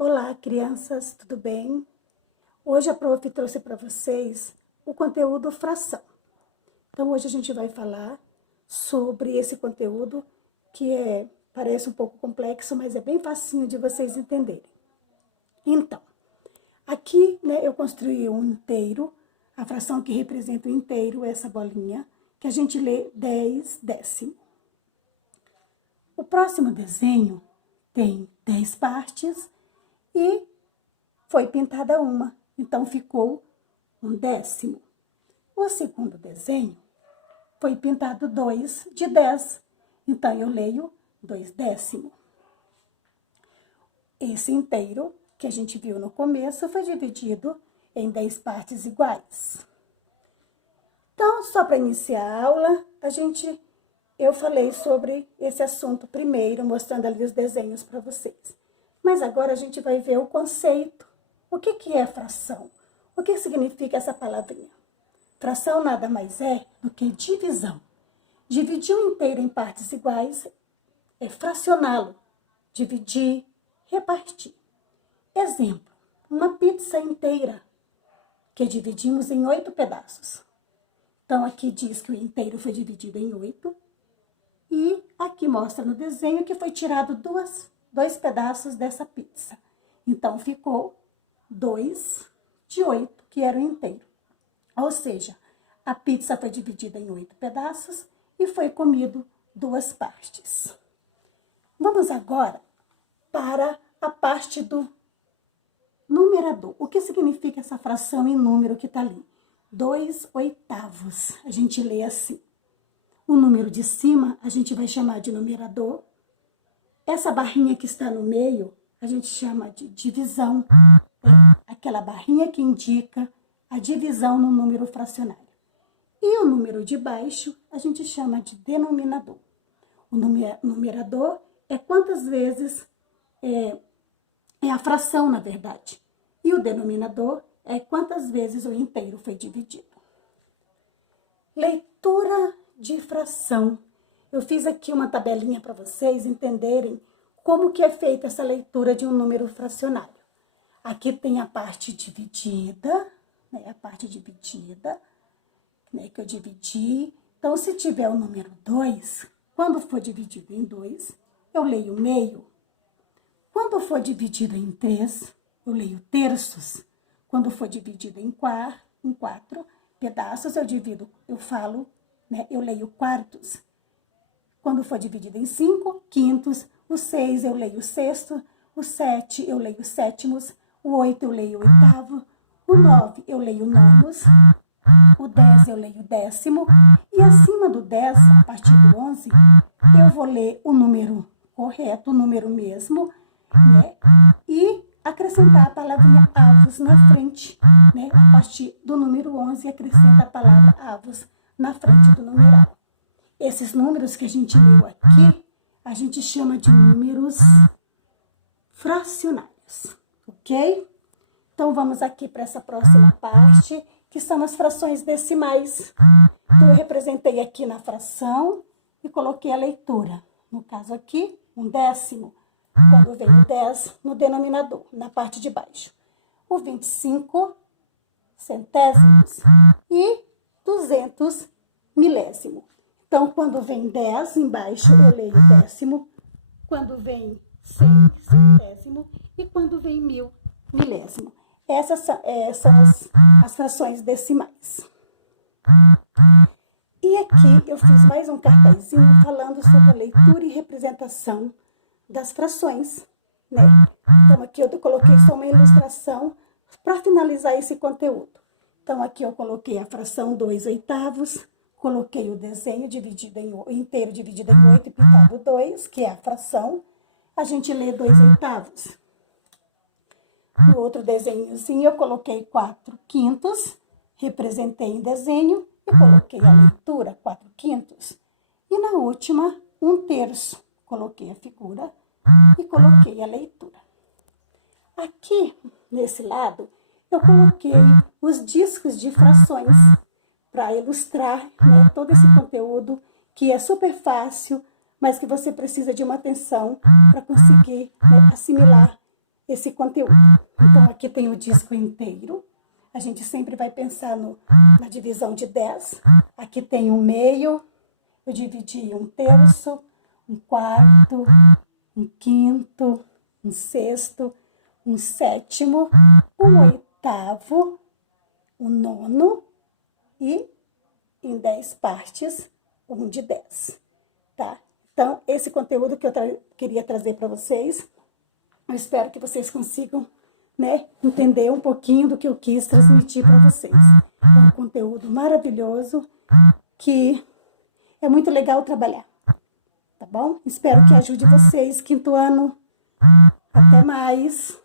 Olá, crianças, tudo bem? Hoje a prof trouxe para vocês o conteúdo fração. Então, hoje a gente vai falar sobre esse conteúdo que parece um pouco complexo, mas é bem facinho de vocês entenderem. Então, aqui, eu construí um inteiro, a fração que representa o inteiro, essa bolinha, que a gente lê 10 décimo. O próximo desenho tem 10 partes e foi pintada uma, então ficou um décimo. O segundo desenho foi pintado 2 de 10, então eu leio 2 décimo. Esse inteiro que a gente viu no começo foi dividido em 10 partes iguais. Então, só para iniciar a aula, eu falei sobre esse assunto primeiro, mostrando ali os desenhos para vocês. Mas agora a gente vai ver o conceito. O que é fração? O que significa essa palavrinha? Fração nada mais é do que divisão. Dividir um inteiro em partes iguais é fracioná-lo. Dividir, repartir. Exemplo, uma pizza inteira que dividimos em 8 pedaços. Então, aqui diz que o inteiro foi dividido em 8. E aqui mostra no desenho que foi tirado dois pedaços dessa pizza. Então, ficou 2 de 8, que era o inteiro. Ou seja, a pizza foi dividida em 8 pedaços e foi comido 2 partes. Vamos agora para a parte do numerador. O que significa essa fração em número que está ali? 2 oitavos. A gente lê assim. O número de cima a gente vai chamar de numerador. Essa barrinha que está no meio a gente chama de divisão. É aquela barrinha que indica a divisão no número fracionário. E o número de baixo a gente chama de denominador. O numerador é quantas vezes é a fração, na verdade. E o denominador é quantas vezes o inteiro foi dividido. Leitura de fração. Eu fiz aqui uma tabelinha para vocês entenderem como que é feita essa leitura de um número fracionário. Aqui tem a parte dividida, que eu dividi. Então, se tiver o número 2, quando for dividido em 2, eu leio meio. Quando for dividido em 3, eu leio terços. Quando for dividido em 4 pedaços, eu leio quartos. Quando for dividido em 5, quintos. O 6 eu leio sexto. O 7 eu leio sétimos. O 8 eu leio oitavo. O 9 eu leio nonos. O 10 eu leio décimo. E acima do 10, a partir do 11, eu vou ler o número correto, o número mesmo, e acrescentar a palavrinha avos na frente, A partir do número 11, acrescenta a palavra avos na frente do numeral. Esses números que a gente leu aqui, a gente chama de números fracionários, ok? Então, vamos aqui para essa próxima parte, que são as frações decimais. Então, eu representei aqui na fração e coloquei a leitura. No caso aqui, 1 décimo, quando vem o 10 no denominador, na parte de baixo. O 25 centésimos e 200 milésimo. Então, quando vem 10 embaixo, eu leio décimo. Quando vem 100, centésimo. E quando vem 1000, milésimo. Essas são as frações decimais. E aqui eu fiz mais um cartazinho falando sobre a leitura e representação das frações, Então, aqui eu coloquei só uma ilustração para finalizar esse conteúdo. Então, aqui eu coloquei a fração 2 oitavos, coloquei o desenho inteiro dividido em 8 e pintado 2, que é a fração. A gente lê 2 oitavos. No outro desenhozinho, eu coloquei 4 quintos, representei em desenho e coloquei a leitura, 4 quintos. E na última, 1 terço, coloquei a figura e coloquei a leitura. Aqui, nesse lado, eu coloquei os discos de frações para ilustrar todo esse conteúdo que é super fácil, mas que você precisa de uma atenção para conseguir assimilar esse conteúdo. Então, aqui tem o disco inteiro. A gente sempre vai pensar na divisão de 10. Aqui tem um meio. Eu dividi um terço, um quarto, um quinto, um sexto, um sétimo, um oitavo, um nono e em 10 partes, um de 10, tá? Então, esse conteúdo que eu queria trazer para vocês, eu espero que vocês consigam, né, entender um pouquinho do que eu quis transmitir para vocês. É um conteúdo maravilhoso que é muito legal trabalhar, tá bom? Espero que ajude vocês, quinto ano. Até mais!